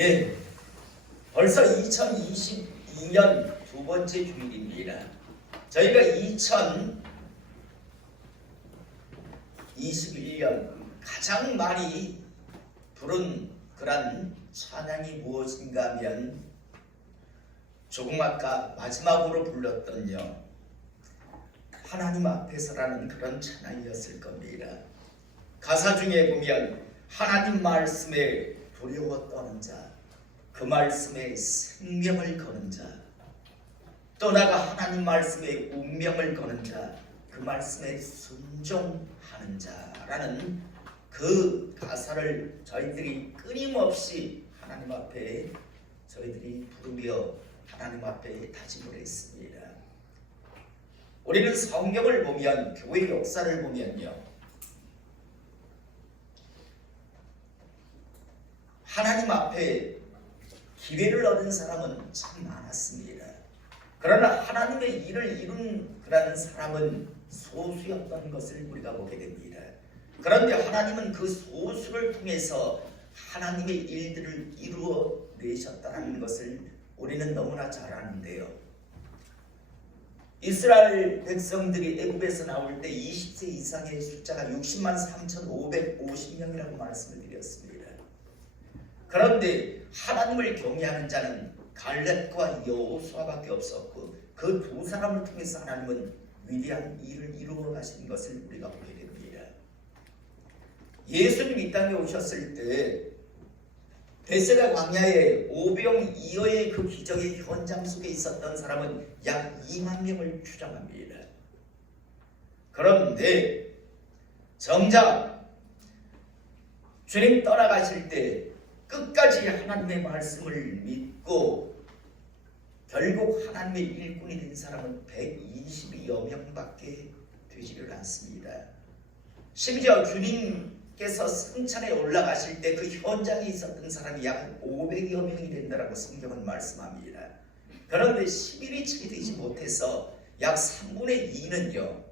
예, 벌써 2022년 두 번째 주일입니다. 저희가 2021년 가장 많이 부른 그런 찬양이 무엇인가 하면 조금 아까 마지막으로 불렀던요, 하나님 앞에서라는 그런 찬양이었을 겁니다. 가사 중에 보면 하나님 말씀에 두려워 떠는 자, 그 말씀에 생명을 거는 자, 또 나가 하나님 말씀에 운명을 거는 자, 그 말씀에 순종하는 자라는 그 가사를 저희들이 끊임없이 하나님 앞에 저희들이 부르며 하나님 앞에 다짐을 했습니다. 우리는 성경을 보면, 교회 역사를 보면요, 하나님 앞에 기회를 얻은 사람은 참 많았습니다. 그러나 하나님의 일을 이룬 그런 사람은 소수였던 것을 우리가 보게 됩니다. 그런데 하나님은 그 소수를 통해서 하나님의 일들을 이루어 내셨다는 것을 우리는 너무나 잘 아는데요. 이스라엘 백성들이 애굽에서 나올 때 20세 이상의 숫자가 60만 3,550명이라고 말씀을 드렸습니다. 그런데 하나님을 경외하는 자는 갈렙과 여호수아밖에 없었고, 그 두 사람을 통해서 하나님은 위대한 일을 이루어 가신 것을 우리가 보게 됩니다. 예수님 이 땅에 오셨을 때 베세다 광야에 오병이어의 그 기적의 현장 속에 있었던 사람은 약 2만 명을 추정합니다. 그런데 정작 주님 떠나가실 때 끝까지 하나님의 말씀을 믿고 결국 하나님의 일꾼이 된 사람은 120여 명밖에 되지를 않습니다. 심지어 주님께서 승천에 올라가실 때 그 현장에 있었던 사람이 약 500여 명이 된다라고 성경은 말씀합니다. 그런데 11이 채 되지 못해서 약 3분의 2는요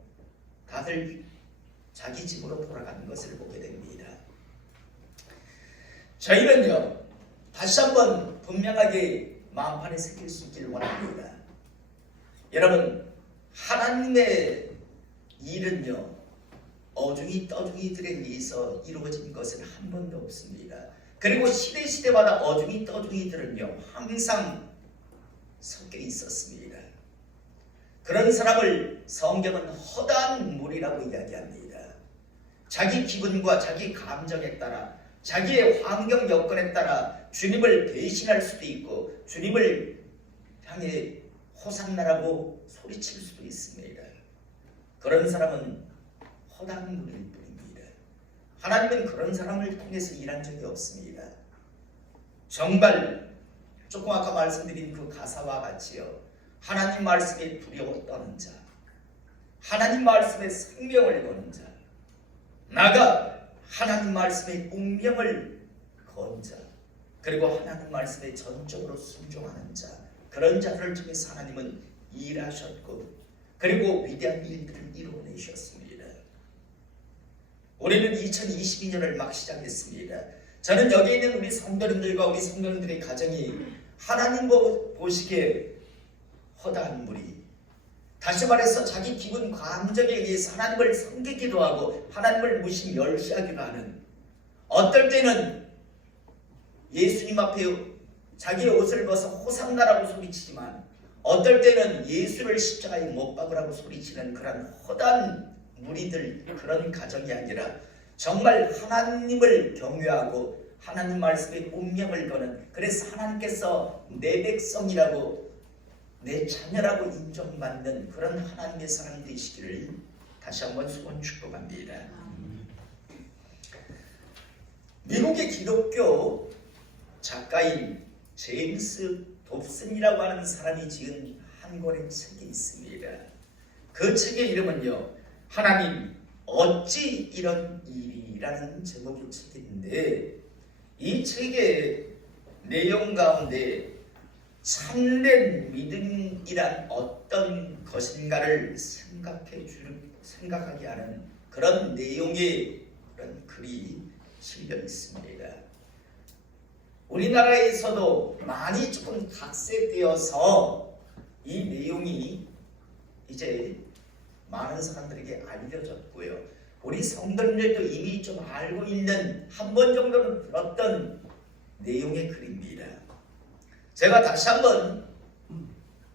다들 자기 집으로 돌아가는 것을 보게 됩니다. 저희는요 다시 한번 분명하게 마음판에 새길 수 있기를 원합니다. 여러분, 하나님의 일은요 어중이 떠중이들에 의해서 이루어진 것은 한 번도 없습니다. 그리고 시대마다 어중이 떠중이들은요 항상 섞여 있었습니다. 그런 사람을 성경은 허다한 무리라고 이야기합니다. 자기 기분과 자기 감정에 따라, 자기의 환경 여건에 따라 주님을 배신할 수도 있고 주님을 향해 호산나라고 소리칠 수도 있습니다. 그런 사람은 허다한 무리일 뿐입니다. 하나님은 그런 사람을 통해서 일한 적이 없습니다. 정말 조금 아까 말씀드린 그 가사와 같이요, 하나님 말씀에 두려워 떠는 자, 하나님 말씀에 생명을 거는 자, 나가 하나님 말씀에 운명을 건 자, 그리고 하나님 말씀에 전적으로 순종하는 자, 그런 자들을 통해서 하나님은 일하셨고 그리고 위대한 일들을 이루어내셨습니다. 우리는 2022년을 막 시작했습니다. 저는 여기 있는 우리 성도님들과 우리 성도님들의 가정이 하나님 보시기에 허다한 무리, 다시 말해서 자기 기분 감정에 의해서 하나님을 섬기기도 하고 하나님을 무시 멸시하기도 하는, 어떨 때는 예수님 앞에 자기의 옷을 벗어 호산나라고 소리치지만 어떨 때는 예수를 십자가에 못 박으라고 소리치는 그런 허다한 무리들, 그런 가정이 아니라 정말 하나님을 경외하고 하나님 말씀에 운명을 거는, 그래서 하나님께서 내 백성이라고 내 자녀라고 인정받는 그런 하나님의 사람이 되시기를 다시 한번 소원 축복합니다. 미국의 기독교 작가인 제임스 돕슨이라고 하는 사람이 지은 한 권의 책이 있습니다. 그 책의 이름은요, 하나님 어찌 이런 일이라는 제목의 책인데, 이 책의 내용 가운데 참된 믿음이란 어떤 것인가를 생각하게 하는 그런 내용의 그런 글이 실려 있습니다. 우리나라에서도 많이 조금 각색되어서 이 내용이 이제 많은 사람들에게 알려졌고요. 우리 성도님들도 이미 좀 알고 있는, 한 번 정도는 들었던 내용의 글입니다. 제가 다시 한번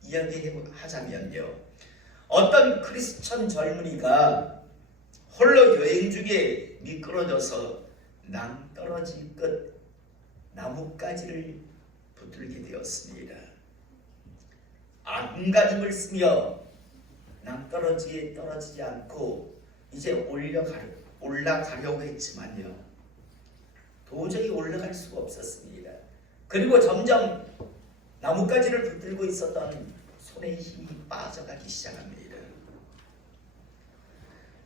이야기하자면요. 어떤 크리스천 젊은이가 홀로 여행 중에 미끄러져서 낭떠러지 끝 나뭇가지를 붙들게 되었습니다. 안간힘을 쓰며 낭떠러지에 떨어지지 않고 이제 올라가려고 했지만요. 도저히 올라갈 수가 없었습니다. 그리고 점점 나뭇가지를 붙들고 있었던 손의 힘이 빠져가기 시작합니다.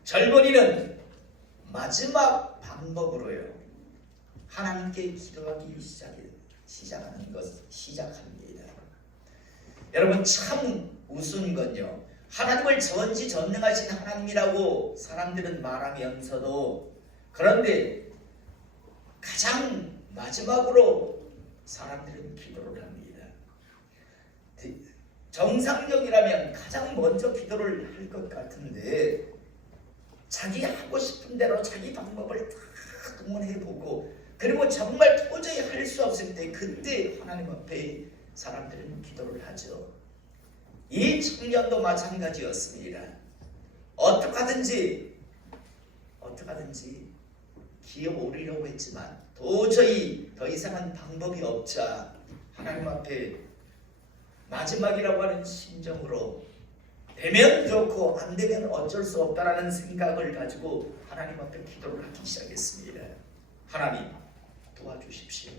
젊은이는 마지막 방법으로요. 하나님께 기도하기 시작합니다. 여러분 참 우스운 건요. 하나님을 전지전능하신 하나님이라고 사람들은 말하면서도 그런데 가장 마지막으로 사람들은 기도를 합니다. 정상적이라면 가장 먼저 기도를 할 것 같은데 자기 하고 싶은 대로 자기 방법을 다 동원해보고 그리고 정말 도저히 할 수 없을 때 그때 하나님 앞에 사람들은 기도를 하죠. 이 청년도 마찬가지였습니다. 어떻게든지 기어오르려고 했지만 도저히 더 이상은 방법이 없자 하나님 앞에 마지막이라고 하는 심정으로 되면 좋고 안 되면 어쩔 수 없다라는 생각을 가지고 하나님 앞에 기도를 하기 시작했습니다. 하나님 도와주십시오.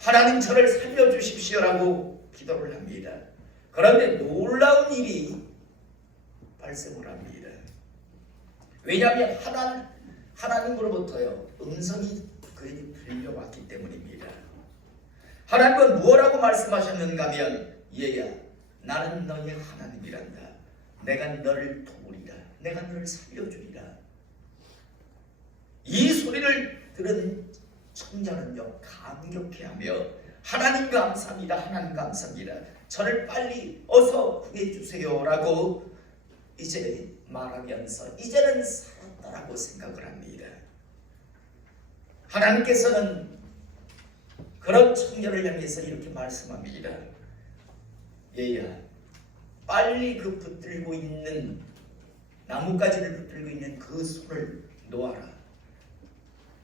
하나님 저를 살려주십시오라고 기도를 합니다. 그런데 놀라운 일이 발생을 합니다. 왜냐하면 하나님으로부터요 음성이 그에게 들려왔기 때문입니다. 하나님은 무엇라고 말씀하셨는가 하면 얘야 나는 너의 하나님이란다. 내가 너를 도우리라. 내가 너를 살려주리라. 이 소리를 들은 청년은요 감격해하며 하나님 감사합니다. 하나님 감사합니다. 저를 빨리 어서 구해주세요라고 이제 말하면서 이제는 살았다라고 생각을 합니다. 하나님께서는 그런 청년을 향해서 이렇게 말씀합니다. 얘야 빨리 그 붙들고 있는 나뭇가지를 붙들고 있는 그 손을 놓아라.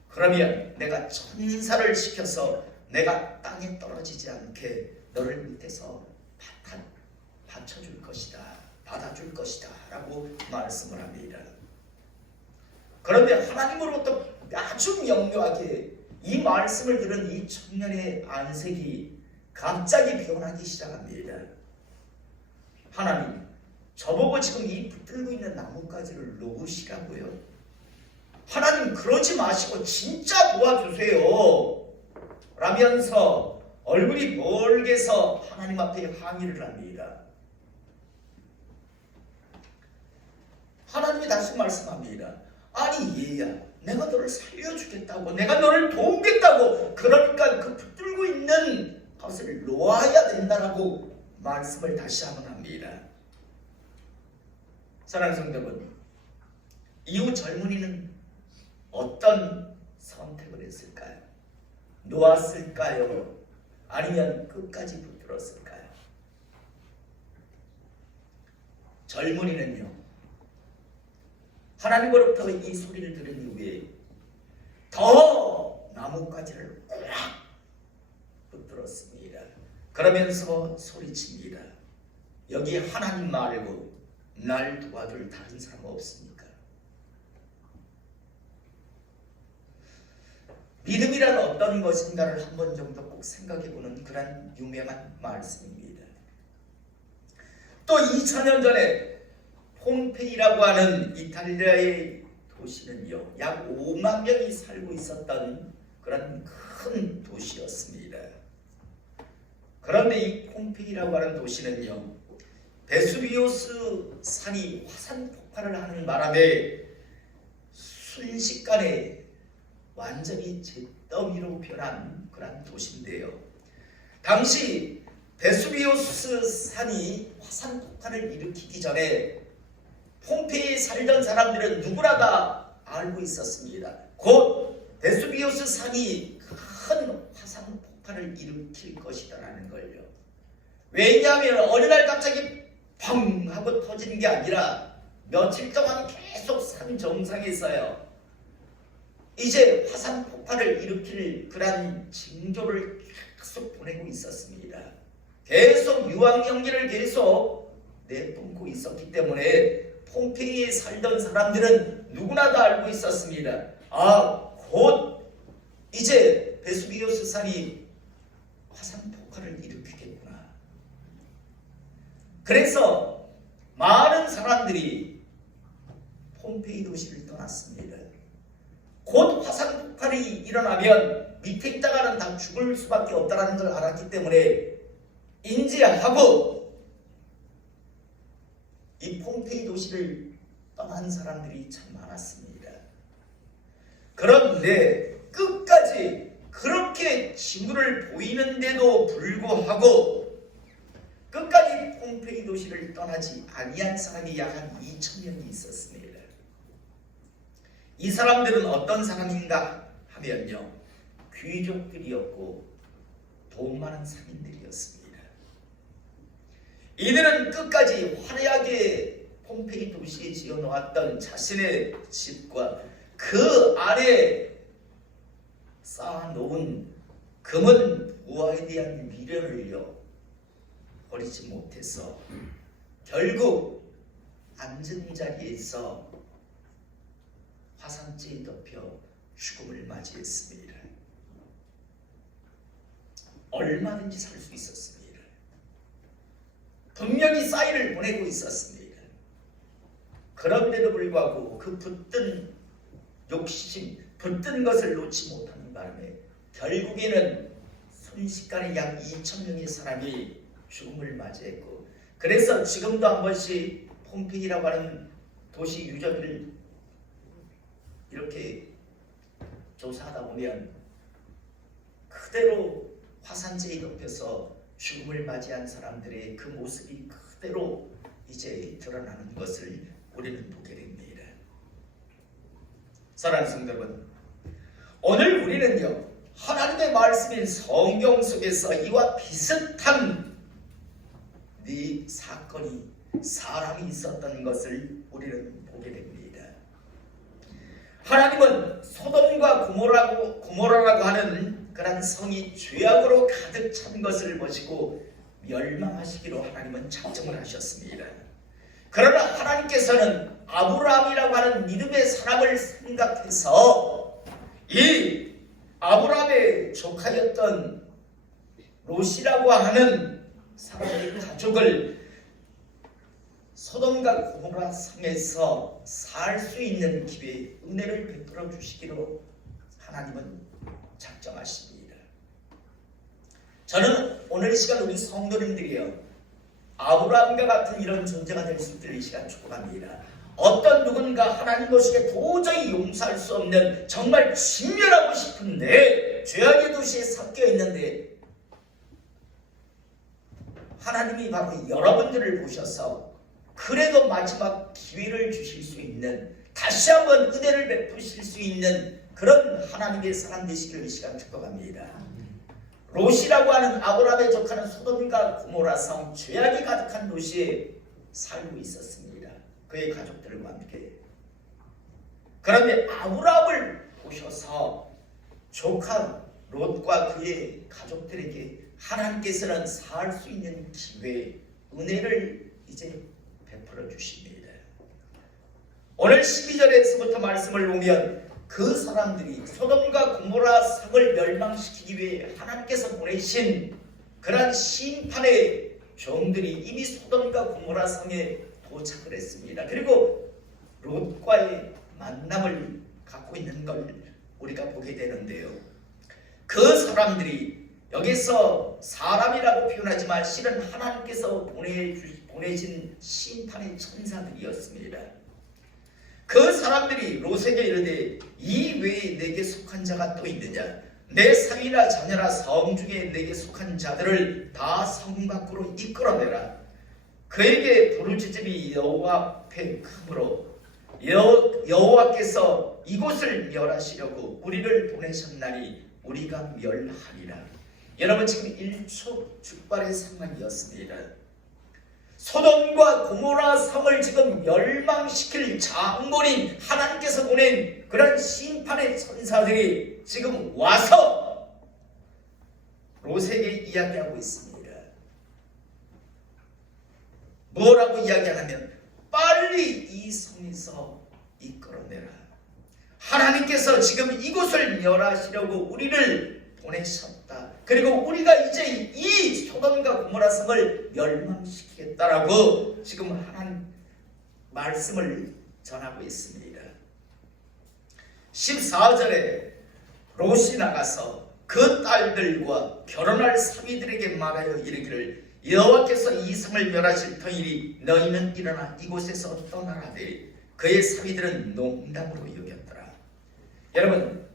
그러면 내가 천사를 시켜서 내가 땅에 떨어지지 않게 너를 밑에서 받쳐줄 것이다. 받아줄 것이다 라고 말씀을 합니다. 그런데 하나님으로부터 아주 명료하게 이 말씀을 들은 이 청년의 안색이 갑자기 변하기 시작합니다. 하나님 저보고 지금 이 붙들고 있는 나뭇가지를 놓으시라고요? 하나님 그러지 마시고 진짜 도와주세요 라면서 얼굴이 멀게서 하나님 앞에 항의를 합니다. 하나님이 다시 말씀합니다. 아니 얘야 내가 너를 살려주겠다고 내가 너를 도우겠다고 그러니까 그 붙들고 있는 것을 놓아야 된다라고 말씀을 다시 한번 합니다. 사랑하는 성도분, 이후 젊은이는 어떤 선택을 했을까요? 놓았을까요? 아니면 끝까지 붙들었을까요? 젊은이는요 하나님으로부터 이 소리를 들은 이후에 더 나뭇가지를 꽉 붙들었습니다. 그러면서 소리칩니다. 여기 하나님 말고 날 도와줄 다른 사람 없습니까? 믿음이란 어떤 것인가를 한 번 정도 꼭 생각해보는 그런 유명한 말씀입니다. 또 2000년 전에 폼페이라고 하는 이탈리아의 도시는요 약 5만 명이 살고 있었던 그런 큰 도시였습니다. 그런데 이 폼페이라고 하는 도시는요 베수비우스 산이 화산 폭발을 하는 바람에 순식간에 완전히 더미로 변한 그런 도시인데요. 당시 베수비우스 산이 화산 폭발을 일으키기 전에 폼페이에 살던 사람들은 누구나 다 알고 있었습니다. 곧 베수비우스 산이 큰 화산 폭발을 일으킬 것이다라는 걸요. 왜냐하면 어느 날 갑자기 펑 하고 터지는 게 아니라 며칠 동안 계속 산 정상에서요. 이제 화산 폭발을 일으킬 그런 징조를 계속 보내고 있었습니다. 계속 유황연기를 계속 내뿜고 있었기 때문에 폼페이에 살던 사람들은 누구나 다 알고 있었습니다. 곧 이제 베수비우스 산이 화산 폭발을 일으키겠구나. 그래서 많은 사람들이 폼페이 도시를 떠났습니다. 곧 화산 폭발이 일어나면 밑에 있다가는 다 죽을 수밖에 없다는 걸 알았기 때문에 인지하고 이 폼페이 도시를 떠난 사람들이 참 많았습니다. 그런데 끝까지 그렇게 징후를 보이는데도 불구하고 끝까지 폼페이 도시를 떠나지 아니한 사람이 약 한 2,000명이 있었습니다. 이 사람들은 어떤 사람인가 하면요, 귀족들이었고 돈 많은 상인들이었습니다. 이들은 끝까지 화려하게 폼페이 도시에 지어놓았던 자신의 집과 그 안에 쌓아놓은 금은 부와에 대한 미련을요 버리지 못해서 결국 앉은 자리에서 화산재에 덮여 죽음을 맞이했습니다. 얼마든지 살 수 있었습니다. 분명히 사인을 보내고 있었습니다. 그런데도 불구하고 그 붙든 욕심, 붙든 것을 놓지 못하는 바람에 결국에는 순식간에 약 2,000명의 사람이 죽음을 맞이했고, 그래서 지금도 한 번씩 폼페이라고 하는 도시 유적을 이렇게 조사하다 보면 그대로 화산재에 덮여서 죽음을 맞이한 사람들의 그 모습이 그대로 이제 드러나는 것을 우리는 보게 됩니다. 사랑하는 성도 여러분, 오늘 우리는요 하나님의 말씀인 성경 속에서 이와 비슷한 사건이, 사람이 있었던 것을 우리는 보게 됩니다. 하나님은 소돔과 고모라라고 하는 그런 성이 죄악으로 가득 찬 것을 보시고 멸망하시기로 하나님은 작정을 하셨습니다. 그러나 하나님께서는 아브라함이라고 하는 믿음의 사람을 생각해서 이 아브라함의 조카였던 롯이라고 하는 사람의 가족을 소돔과 고모라 성에서 살 수 있는 기회에 은혜를 베풀어 주시기로 하나님은 작정하십니다. 저는 오늘 이 시간 우리 성도님들이요 아브라함과 같은 이런 존재가 될 수 있기를 이 시간 축복합니다. 어떤 누군가 하나님 보시기에 도저히 용서할 수 없는 정말 진멸하고 싶은데 죄악의 도시에 섞여 있는데 하나님이 바로 여러분들을 보셔서 그래도 마지막 기회를 주실 수 있는, 다시 한번 은혜를 베푸실 수 있는 그런 하나님의 사람 되시기를 이 시간 축복합니다. 롯이라고 하는 아브라함에 속하는 소돔과 고모라 성, 죄악이 가득한 도시에 살고 있었습니다. 그의 가족들과 함께. 그런데 아브라함을 보셔서 조카 롯과 그의 가족들에게 하나님께서는 살 수 있는 기회, 은혜를 이제 베풀어 주십니다. 오늘 12절에서부터 말씀을 보면 그 사람들이 소돔과 고모라 성을 멸망시키기 위해 하나님께서 보내신 그러한 심판의 종들이 이미 소돔과 고모라 성에 도착을 했습니다. 그리고 롯과의 만남을 갖고 있는 걸 우리가 보게 되는데요. 그 사람들이 여기서 사람이라고 표현하지만 실은 하나님께서 보내신 심판의 천사들이었습니다. 그 사람들이 롯에게 이르되 이 외에 내게 속한 자가 또 있느냐? 내 사위나 자녀나 성 중에 내게 속한 자들을 다 성 밖으로 이끌어내라. 그에게 부르짖음이 여호와 앞에 크므로 여호와께서 이곳을 멸하시려고 우리를 보내셨나니 우리가 멸하리라. 여러분, 지금 일촉즉발의 상황이었습니다. 소돔과 고모라 성을 지금 멸망시킬 장본인 하나님께서 보낸 그런 심판의 천사들이 지금 와서 롯에게 이야기하고 있습니다. 뭐라고 이야기하냐면 빨리 이 성에서 이끌어내라. 하나님께서 지금 이곳을 멸하시려고 우리를 보내셨다. 그리고 우리가 이제 이 소돔과 고모라 성을 멸망시키겠다라고 지금 하나님 말씀을 전하고 있습니다. 14절에 롯이 나가서 그 딸들과 결혼할 사위들에게 말하여 이르기를 여호와께서 이 성을 멸하실 터이니 너희는 일어나 이곳에서 떠나라되 그의 사위들은 농담으로 여겼더라. 여러분,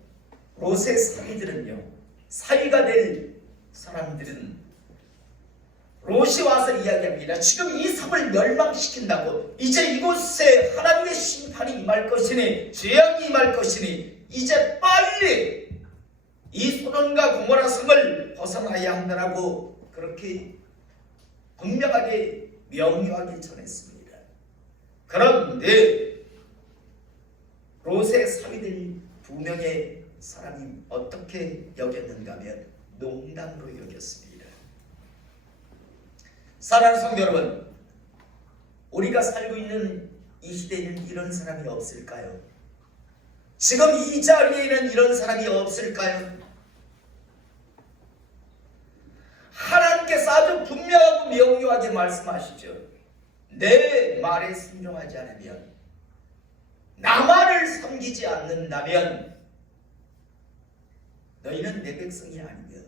롯의 사위들은요, 사위가 될 사람들은 롯이 와서 이야기합니다. 지금 이 성을 멸망시킨다고, 이제 이곳에 하나님의 심판이 임할 것이니 재앙이 임할 것이니 이제 빨리 이 소돔과 고모라 성을 벗어나야 한다라고 그렇게 분명하게 명료하게 전했습니다. 그런데 롯의 사위들 2명의 사람이 어떻게 여겼는가 하면 농담으로 여겼습니다. 사랑하는 성도 여러분, 우리가 살고 있는 이 시대에는 이런 사람이 없을까요? 지금 이 자리에는 이런 사람이 없을까요? 하나님께서 아주 분명하고 명료하게 말씀하시죠. 내 말에 순종하지 않으면, 나만을 섬기지 않는다면 너희는 내 백성이 아니며,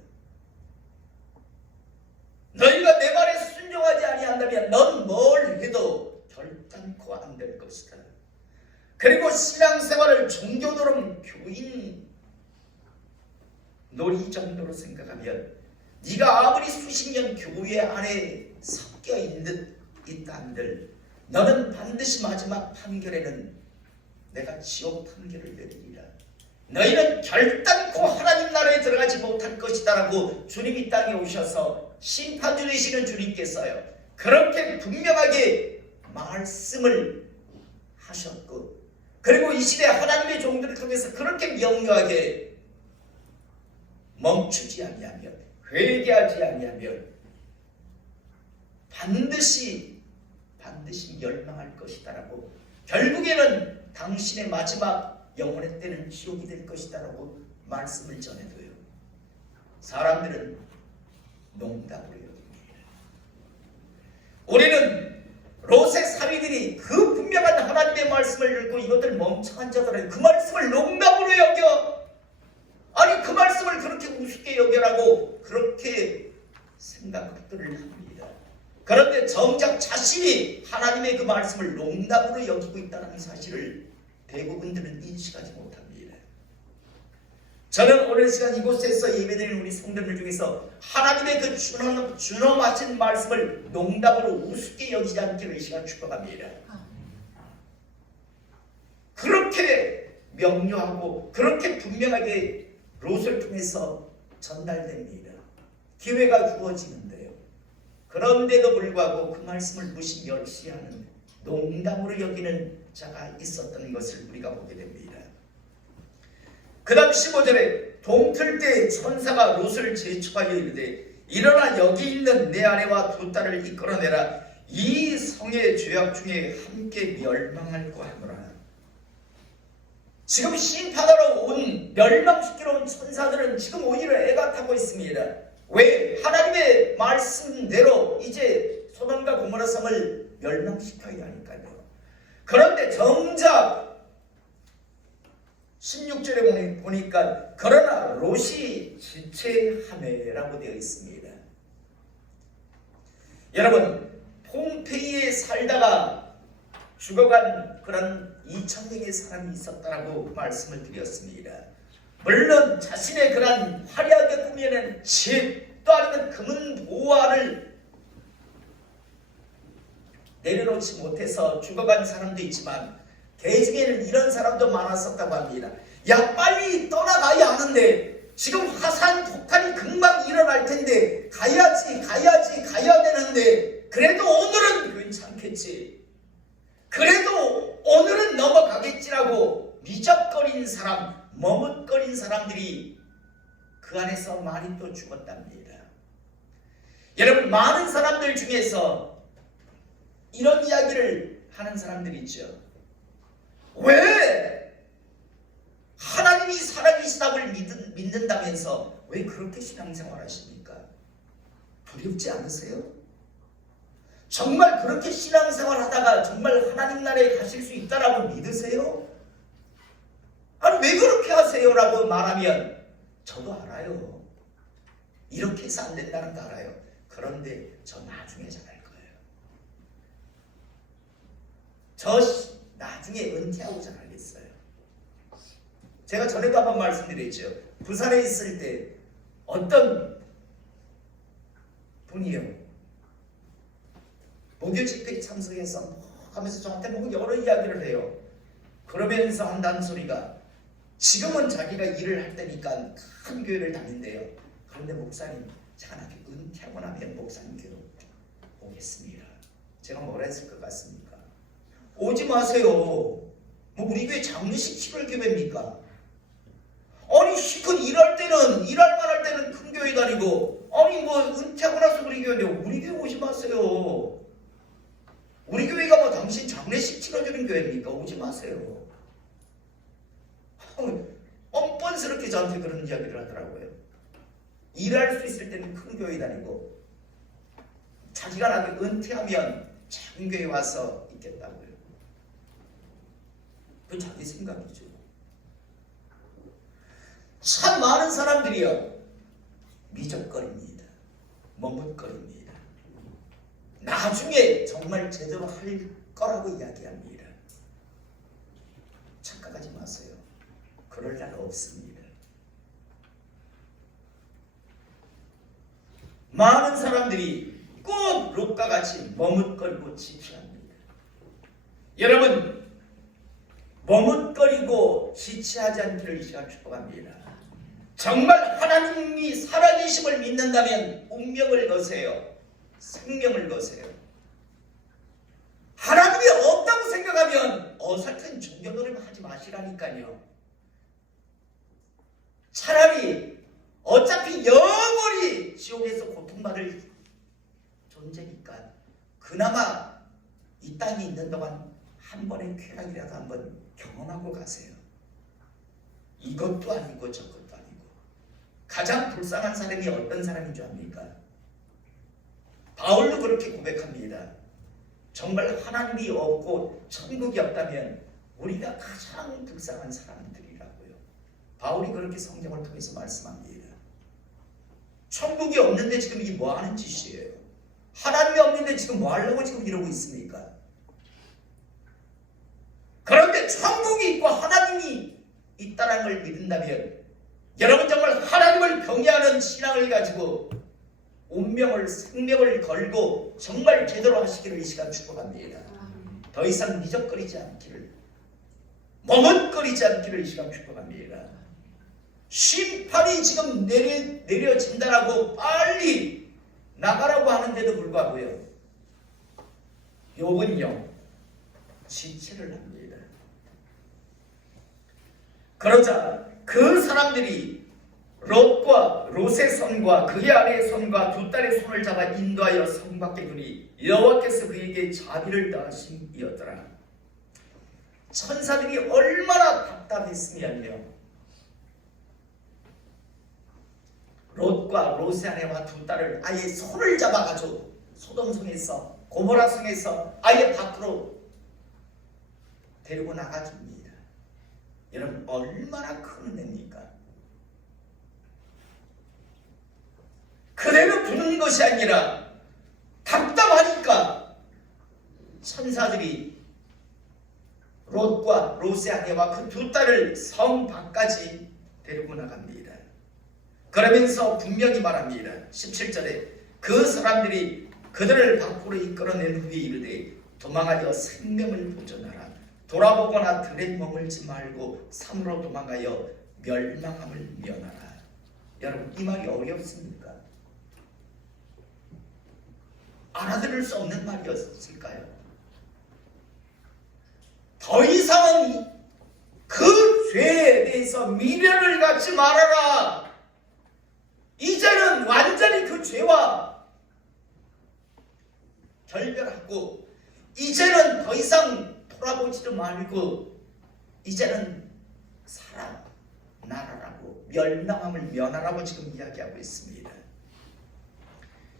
너희가 내 말에 순종하지 아니한다면 넌 뭘 해도 결단코 안 될 것이다. 그리고 신앙생활을 종교노름 교인 놀이 정도로 생각하면 네가 아무리 수십 년 교회 안에 섞여 있다 한들 너는 반드시 마지막 판결에는 내가 지옥 판결을 내리리라. 너희는 결단코 하나님 나라에 들어가지 못할 것이다라고 주님이 땅에 오셔서 심판주 되시는 주님께서요, 그렇게 분명하게 말씀을 하셨고, 그리고 이 시대 하나님의 종들을 통해서 그렇게 명료하게 멈추지 아니하면, 회개하지 아니하면 반드시 멸망할 것이다라고, 결국에는 당신의 마지막 영혼의 때는 지옥이 될 것이다라고 말씀을 전해도요, 사람들은 농담으로 여깁니다. 우리는 롯의 사위들이 그 분명한 하나님의 말씀을 읽고 이것들 멍청한 자들은 그 말씀을 농담으로 여겨, 아니 그 말씀을 그렇게 우습게 여겨라고 그렇게 생각들을 합니다. 그런데 정작 자신이 하나님의 그 말씀을 농담으로 여기고 있다는 사실을 대부분들은 인식하지 못합니다. 저는 오늘 시간 이곳에서 예배드리는 우리 성도들 중에서 하나님의 그 준엄하신 말씀을 농담으로 우습게 여기지 않기를 이 시간 축복합니다. 그렇게 명료하고 그렇게 분명하게 롯을 통해서 전달됩니다. 기회가 주어지는데요, 그런데도 불구하고 그 말씀을 무시 멸시하는 농담으로 여기는 자가 있었던 것을 우리가 보게 됩니다. 그 다음 15절에 동틀 때 천사가 롯을 제초하여 이르되 일어나 여기 있는 내 아내와 2 딸을 이끌어내라. 이 성의 죄악 중에 함께 멸망할까 하노라. 지금 심판하러 온, 멸망시키러 온 천사들은 지금 오히려 애가 타고 있습니다. 왜? 하나님의 말씀대로 이제 소돔과 고모라 성을 멸망시켜야 하니까요. 그런데 정작 16절에 보니까 그러나 롯이 지체하매라고 되어 있습니다. 여러분, 폼페이에 살다가 죽어간 그런 2000명의 사람이 있었다라고 말씀을 드렸습니다. 물론 자신의 그런 화려하게 꾸며낸 집 또 아니면 금은 보화를 내려놓지 못해서 죽어간 사람도 있지만 대중에는 이런 사람도 많았었다고 합니다. 야, 빨리 떠나가야 하는데 지금 화산 폭탄이 금방 일어날 텐데 가야 되는데 그래도 오늘은 괜찮겠지, 그래도 오늘은 넘어가겠지라고 미적거린 사람, 머뭇거린 사람들이 그 안에서 많이 또 죽었답니다. 여러분, 많은 사람들 중에서 이런 이야기를 하는 사람들이 있죠. 왜 하나님이 살아계시다고 믿는다면서 왜 그렇게 신앙생활 하십니까? 두렵지 않으세요? 정말 그렇게 신앙생활 하다가 정말 하나님 나라에 가실 수 있다라고 믿으세요? 아니, 왜 그렇게 하세요? 라고 말하면 저도 알아요. 이렇게 해서 안 된다는 거 알아요. 그런데 저 나중에 잘할 거예요. 저 나중에 은퇴하고 잘하겠어요. 제가 전에도 한번 말씀드렸죠. 부산에 있을 때 어떤 분이요, 목요 집회에 참석해서 하면서 저한테 뭐 여러 이야기를 해요. 그러면서 한다는 소리가, 지금은 자기가 일을 할 때니까 큰 교회를 다닌대요. 그런데 목사님, 제가 나중에 은퇴하고 나면 목사님 교회로 오겠습니다. 제가 뭐라 했을 것 같습니까? 오지 마세요. 뭐 우리 교회 장례식 치를 교회입니까? 아니, 실컷 일할 만할 때는 큰 교회 다니고, 아니 뭐 은퇴하고 나서 우리 교회인데 우리 교회 오지 마세요. 우리 교회가 뭐 당신 장례식 치러주는 교회입니까? 오지 마세요. 뻔뻔스럽게 저한테 그런 이야기를 하더라고요. 일할 수 있을 때는 큰 교회 다니고 자기가 나중에 은퇴하면 작은 교회 와서 있겠다고요. 그 자기 생각이죠. 참 많은 사람들이요, 미적거립니다. 머뭇거립니다. 나중에 정말 제대로 할 거라고 이야기합니다. 착각하지 마세요. 그럴 날 없습니다. 많은 사람들이 꼭 롯과 같이 머뭇거리고 지체합니다. 여러분, 머뭇거리고 지체하지 않기를 이 시간 축복합니다. 정말 하나님이 살아계심을 믿는다면 운명을 거세요. 생명을 거세요. 하나님이 없다고 생각하면 어설픈 종교노릇 하지 마시라니까요. 차라리 어차피 영원히 지옥에서 고통받을 존재니까 그나마 이 땅에 있는 동안 한 번의 쾌락이라도 한번 경험하고 가세요. 이것도 아니고 저것도 아니고. 가장 불쌍한 사람이 어떤 사람인 줄 압니까? 바울도 그렇게 고백합니다. 정말 하나님이 없고 천국이 없다면 우리가 가장 불쌍한 사람들이라고요. 바울이 그렇게 성경을 통해서 말씀합니다. 천국이 없는데 지금 이게 뭐 하는 짓이에요? 하나님이 없는데 지금 뭐 하려고 지금 이러고 있습니까? 그런데 천국이 있고 하나님이 있다는 걸 믿는다면 여러분 정말 하나님을 경외하는 신앙을 가지고 운명을, 생명을 걸고 정말 제대로 하시기를 이 시간 축복합니다. 더 이상 미적거리지 않기를, 머뭇거리지 않기를 이 시간 축복합니다. 심판이 지금 내려진다라고 빨리 나가라고 하는데도 불구하고요, 욥은요 지체를 합니다. 그러자 그 사람들이 롯의 손과 그의 아내의 손과 두 딸의 손을 잡아 인도하여 성 밖에 두니 여호와께서 그에게 자비를 더하심이었더라. 천사들이 얼마나 답답했으면요, 롯과 롯의 아내와 두 딸을 아예 손을 잡아가지고 소돔성에서 고모라성에서 아예 밖으로 데리고 나가줍니다. 여러분 얼마나 큰 은혜입니까? 그대로 두는 것이 아니라 답답하니까 천사들이 롯과 롯의 아내와 그 두 딸을 성 밖까지 데리고 나갑니다. 그러면서 분명히 말합니다. 17절에 그 사람들이 그들을 밖으로 이끌어낸 후에 이르되 도망하여 생명을 보존하라. 돌아보거나 들에 머물지 말고 산으로 도망하여 멸망함을 면하라. 여러분, 이 말이 어렵습니까? 알아들을 수 없는 말이었을까요? 더 이상은 그 죄에 대해서 미련을 갖지 말아라. 이제는 완전히 그 죄와 결별하고 이제는 더 이상 돌아보지도 말고 이제는 살아나라라고, 멸망함을 면하라고 지금 이야기하고 있습니다.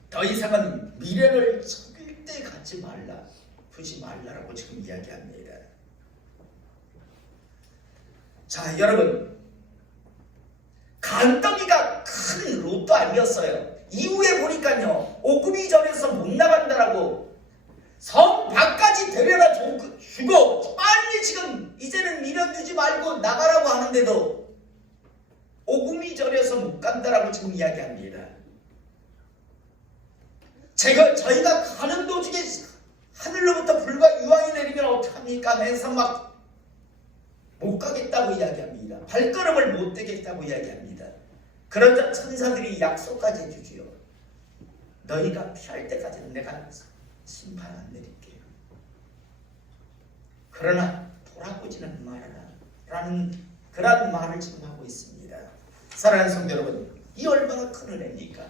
더 이상은 미련을 절대 갖지 말라, 두지 말라라고 지금 이야기합니다. 자, 여러분, 간덩이가 큰 롯도 아니었어요. 이후에 보니까요, 오금이 절에서 못 나간다라고 성 밖까지 데려다 주고 빨리 지금 이제는 미련 두지 말고 나가라고 하는데도 오금이 절에서 못 간다라고 지금 이야기합니다. 저희가 가는 도중에 하늘로부터 불과 유황이 내리면 어떡합니까? 해서 막 못 가겠다고 이야기합니다. 발걸음을 못 대겠다고 이야기합니다. 그러자 천사들이 약속까지 해주지요. 너희가 피할 때까지는 내가 심판 안 내릴게요. 그러나 돌아보지는 말아라 라는 그런 말을 지금 하고 있습니다. 사랑하는 성도 여러분, 이 얼마나 큰 은혜입니까?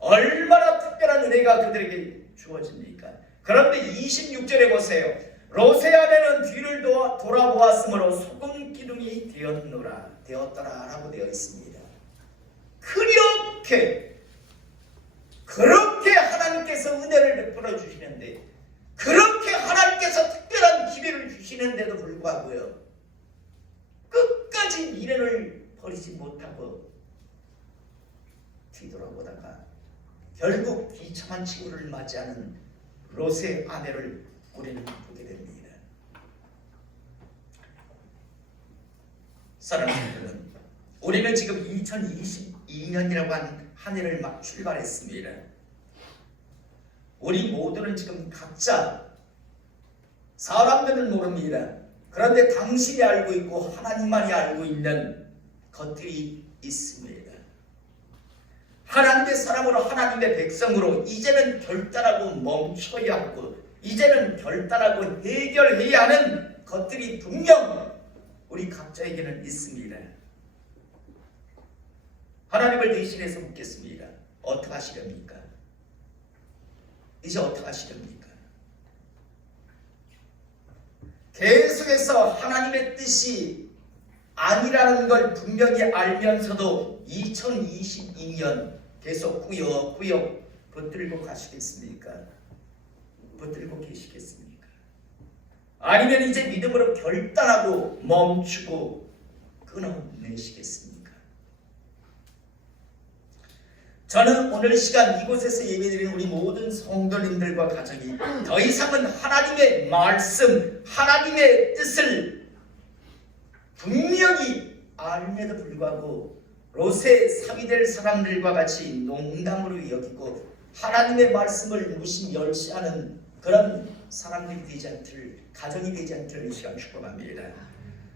얼마나 특별한 은혜가 그들에게 주어집니까? 그런데 26절에 보세요. 롯의 아내는 뒤를 돌아보았으므로 소금 기둥이 되었더라 라고 되어 있습니다. 그렇게 하나님께서 은혜를 베풀어 주시는데, 그렇게 하나님께서 특별한 기회를 주시는데도 불구하고요, 끝까지 미련을 버리지 못하고 뒤돌아보다가 결국 비참한 치고를 맞이하는 롯의 아내를 우리는 보게 됩니다. 사랑하는 여러분, 우리는 지금 2022년이라고 한 해를 막 출발했습니다. 우리 모두는 지금 각자, 사람들은 모릅니다. 그런데 당신이 알고 있고 하나님만이 알고 있는 것들이 있습니다. 하나님의 사람으로, 하나님의 백성으로 이제는 결단하고 멈춰야 하고 이제는 결단하고 해결해야 하는 것들이 분명 우리 각자에게는 있습니다. 하나님을 대신해서 묻겠습니다. 어떻게 하시렵니까? 이제 어떻게 하시렵니까? 계속해서 하나님의 뜻이 아니라는 걸 분명히 알면서도 2022년 계속 꾸역꾸역 붙들고 가시겠습니까? 붙들고 계시겠습니까? 아니면 이제 믿음으로 결단하고 멈추고 끊어내시겠습니까? 저는 오늘 시간 이곳에서 예배드리는 우리 모든 성도님들과 가정이 더 이상은 하나님의 말씀, 하나님의 뜻을 분명히 알면에도 불구하고 롯의 사위 될 사람들과 같이 농담으로 여기고 하나님의 말씀을 무시멸시하는 그런 사람들이 되지 않기를, 가정이 되지 않기를 이 시간 축복합니다.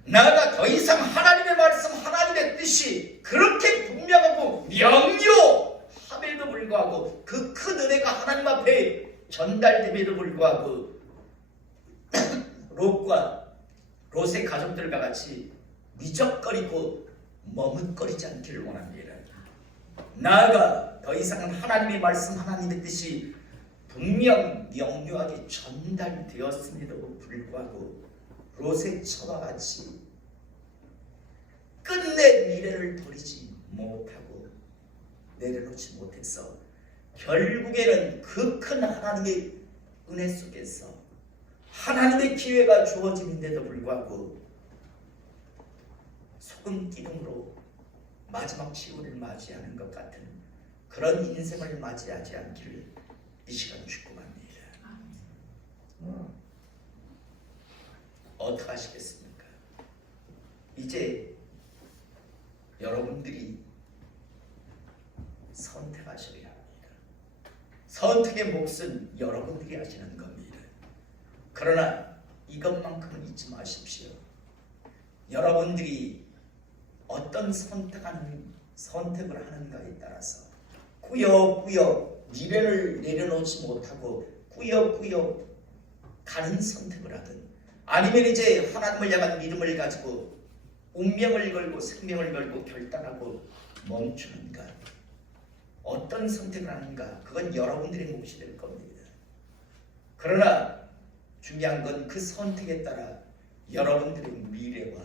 나아가 더 이상 하나님의 말씀, 하나님의 뜻이 그렇게 분명하고 명료함에도 불구하고 그 큰 은혜가 하나님 앞에 전달됨에도 불구하고 롯의 가족들과 같이 미적거리고 머뭇거리지 않기를 원합니다. 나아가 더 이상은 하나님의 말씀, 하나님의 뜻이 분명 명료하게 전달되었음에도 불구하고 롯의 처와 같이 끝내 미래를 버리지 못하고 내려놓지 못해서 결국에는 그 큰 하나님의 은혜 속에서 하나님의 기회가 주어짐인데도 불구하고 소금 기둥으로 마지막 시간을 맞이하는 것 같은 그런 인생을 맞이하지 않기를 이 시간 축복합니다. 어떻게 하시겠습니까? 이제 여러분들이 선택하셔야 합니다. 선택의 몫은 여러분들이 하시는 겁니다. 그러나 이것만큼은 잊지 마십시오. 여러분들이 어떤 선택을 하는가에 따라서 꾸역꾸역 미래를 내려놓지 못하고 꾸역꾸역 가는 선택을 하든, 아니면 이제 하나님을 향한 믿음을 가지고 운명을 걸고 생명을 걸고 결단하고 멈추는가, 어떤 선택을 하는가, 그건 여러분들의 몫이 될 겁니다. 그러나 중요한 건 그 선택에 따라 여러분들의 미래와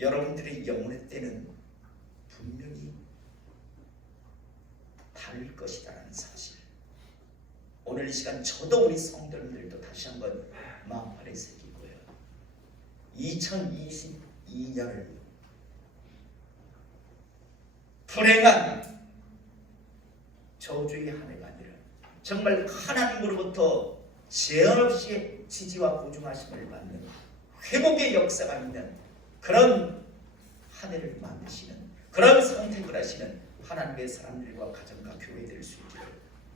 여러분들의 영혼의 때는 분명히 다를 것이라는 사실. 오늘 이 시간 저도 우리 성도님들도 다시 한번 마음판에 새기고요. 2022년을 불행한 저주의 한 해가 아니라 정말 하나님으로부터 제한 없이 지지와 보증하심을 받는 회복의 역사가 있는 그런 한 해를 만드시는, 그런 선택을 하시는 하나님의 사람들과 가정과 교회 될 수 있기를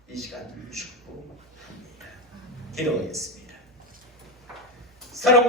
이 시간 축복합니다. 기도하겠습니다. 사랑과